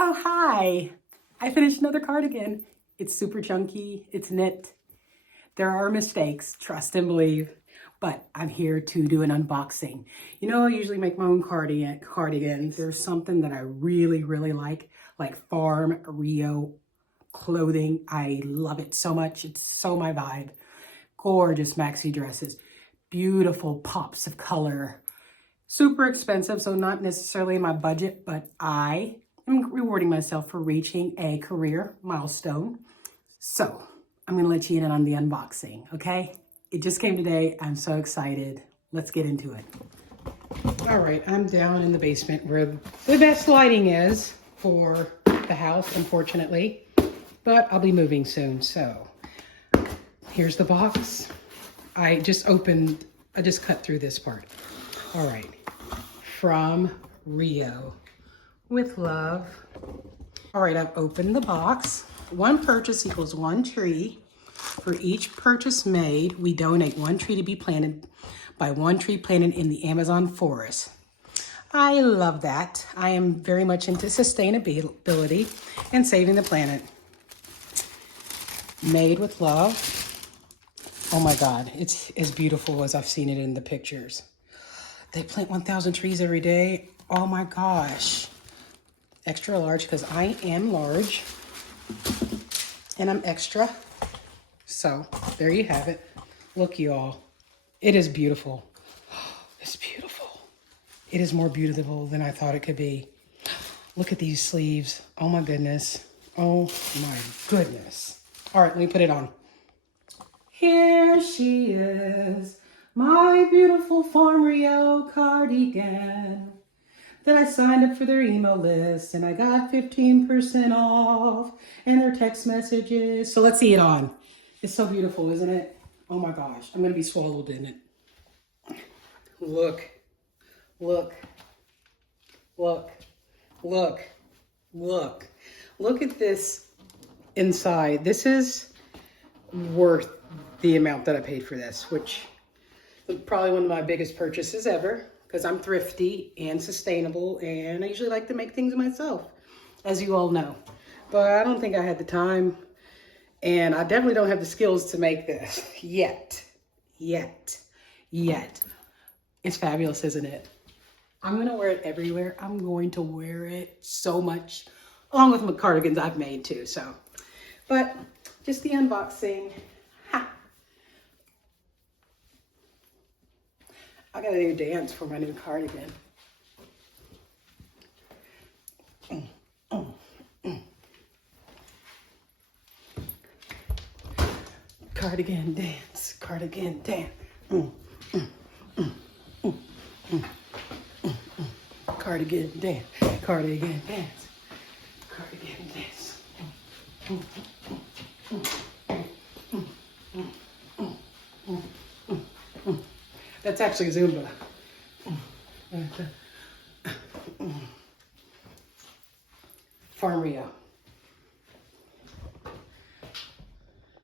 Oh, hi. I finished another cardigan. It's super chunky. It's knit. There are mistakes, trust and believe, but I'm here to do an unboxing. You know, I usually make my own cardigans. There's something that I really like Farm Rio clothing. I love it so much. It's so my vibe. Gorgeous maxi dresses, beautiful pops of color. Super expensive, so not necessarily my budget, but I am rewarding myself for reaching a career milestone. So I'm gonna let you in on the unboxing, okay? It just came today, I'm so excited. Let's get into it. All right, I'm down in the basement where the best lighting is for the house, unfortunately, but I'll be moving soon, so here's the box. I just cut through this part. All right, from Rio, with love. All right, I've opened the box. One purchase equals one tree. For each purchase made, we donate one tree to be planted by one tree planted in the Amazon forest. I love that. I am very much into sustainability and saving the planet. Made with love. Oh my God, it's as beautiful as I've seen it in the pictures. They plant 1,000 trees every day. Oh my gosh. Extra large because I am large and I'm extra. So there you have it. Look, y'all. It is beautiful. It's beautiful. It is more beautiful than I thought it could be. Look at these sleeves. Oh my goodness. Oh my goodness. All right, let me put it on. Here she is, my beautiful Farm Rio cardigan that I signed up for their email list and I got 15% off and their text messages. So let's see it on. It's so beautiful, isn't it? Oh my gosh, I'm gonna be swallowed in it. Look, look, look, look, look. Look at this inside. This is worth the amount that I paid for this, which was probably one of my biggest purchases ever because I'm thrifty and sustainable and I usually like to make things myself, as you all know. But I don't think I had the time and I definitely don't have the skills to make this yet. It's fabulous, isn't it? I'm gonna wear it everywhere. I'm going to wear it so much, along with my cardigans I've made too, so. But just the unboxing. Ha. I got a new dance for my new cardigan. Cardigan dance, cardigan dance. Cardigan dance, cardigan dance, cardigan dance. That's actually Zumba. Farm Rio.